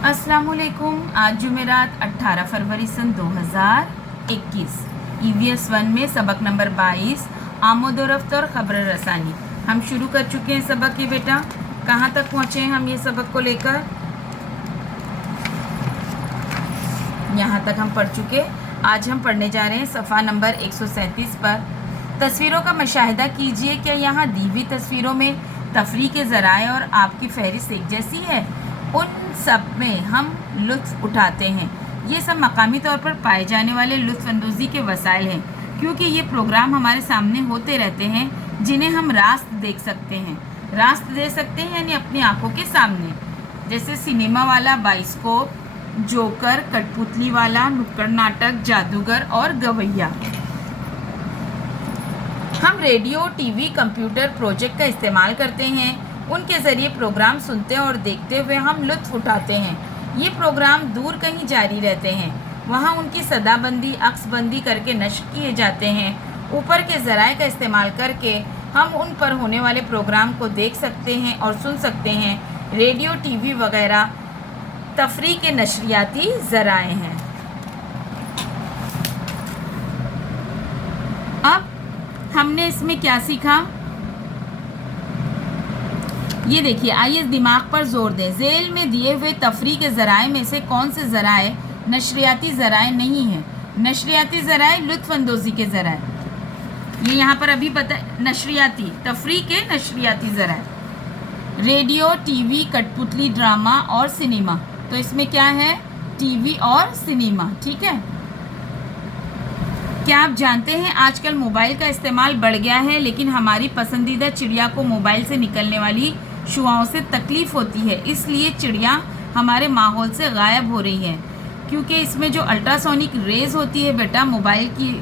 अस्सलाम वालेकुम। आज जुमेरात 18 फरवरी सन 2021 EVS 1 में सबक नंबर 22 आमद और रफ्त और खबर रसानी हम शुरू कर चुके हैं सबक के बेटा। कहाँ तक पहुँचे हैं हम ये सबक को लेकर? यहाँ तक हम पढ़ चुके। आज हम पढ़ने जा रहे हैं सफ़ा नंबर 137 पर। तस्वीरों का मुशाहिदा कीजिए। क्या यहाँ दी हुई तस्वीरों में तफरी के ज़राए और आपकी फहरिस्त एक जैसी है? उन सब में हम लुत्फ़ उठाते हैं। ये सब मकामी तौर पर पाए जाने वाले लुत्फ़अंदोज़ी के वसाइल हैं, क्योंकि ये प्रोग्राम हमारे सामने होते रहते हैं जिन्हें हम रास्त देख सकते हैं। रास्त दे सकते हैं यानी अपनी आँखों के सामने, जैसे सिनेमा वाला, बाइस्कोप, जोकर, कठपुतली वाला, नुक्कड़ नाटक, जादूगर और गवैया। हम रेडियो, टीवी, कंप्यूटर, प्रोजेक्ट का इस्तेमाल करते हैं। उनके ज़रिए प्रोग्राम सुनते और देखते हुए हम लुत्फ़ उठाते हैं। ये प्रोग्राम दूर कहीं जारी रहते हैं, वहाँ उनकी सदाबंदी, अक्सबंदी करके नश्र किए जाते हैं। ऊपर के ज़राए का इस्तेमाल करके हम उन पर होने वाले प्रोग्राम को देख सकते हैं और सुन सकते हैं। रेडियो, टीवी वगैरह तफरी के नशरियाती ज़राए हैं। अब हमने इसमें क्या सीखा ये देखिए। आइए दिमाग पर जोर दें। झेल में दिए हुए तफरी के ज़राए में से कौन से ज़राए नशरियाती ज़राए नहीं हैं? नशरियाती ज़राए, लुत्फ़अंदोज़ी के ज़राए, ये यहाँ पर अभी बता। नशरियाती, तफरी के नशरियाती ज़राए, रेडियो, टीवी, कठपुतली, ड्रामा और सिनेमा। तो इसमें क्या है? टीवी और सिनेमा। ठीक है। क्या आप जानते हैं आजकल मोबाइल का इस्तेमाल बढ़ गया है, लेकिन हमारी पसंदीदा चिड़िया को मोबाइल से निकलने वाली शुआओं से तकलीफ़ होती है, इसलिए चिड़िया हमारे माहौल से गायब हो रही है। क्योंकि इसमें जो अल्ट्रासोनिक रेज़ होती है बेटा, मोबाइल की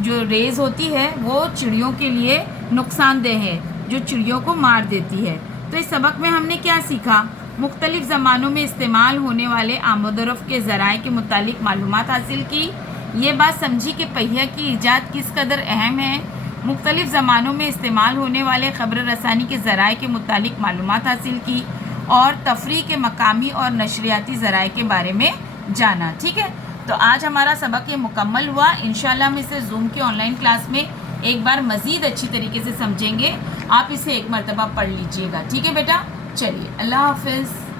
जो रेज़ होती है वो चिड़ियों के लिए नुकसानदेह है, जो चिड़ियों को मार देती है। तो इस सबक में हमने क्या सीखा? मुख्तलिफ़ ज़मानों में इस्तेमाल होने वाले आमदोरफ़्त के ज़राए के मुतालिक मालूमात हासिल की। ये बात समझी कि पहिया की ईजाद किस कदर अहम है। मुख्तलिफ़ ज़मानों में इस्तेमाल होने वाले ख़बर रसानी के ज़राए के मुतालिक मालूमात हासिल की और तफरी के मकामी और नशरियाती ज़राए के बारे में जाना। ठीक है। तो आज हमारा सबक ये मुकम्मल हुआ। इंशाल्लाह हम इसे ज़ूम के ऑनलाइन क्लास में एक बार मज़ीद अच्छी तरीके से समझेंगे। आप इसे एक मरतबा पढ़ लीजिएगा। ठीक है बेटा। चलिए, अल्लाह हाफ़िज़।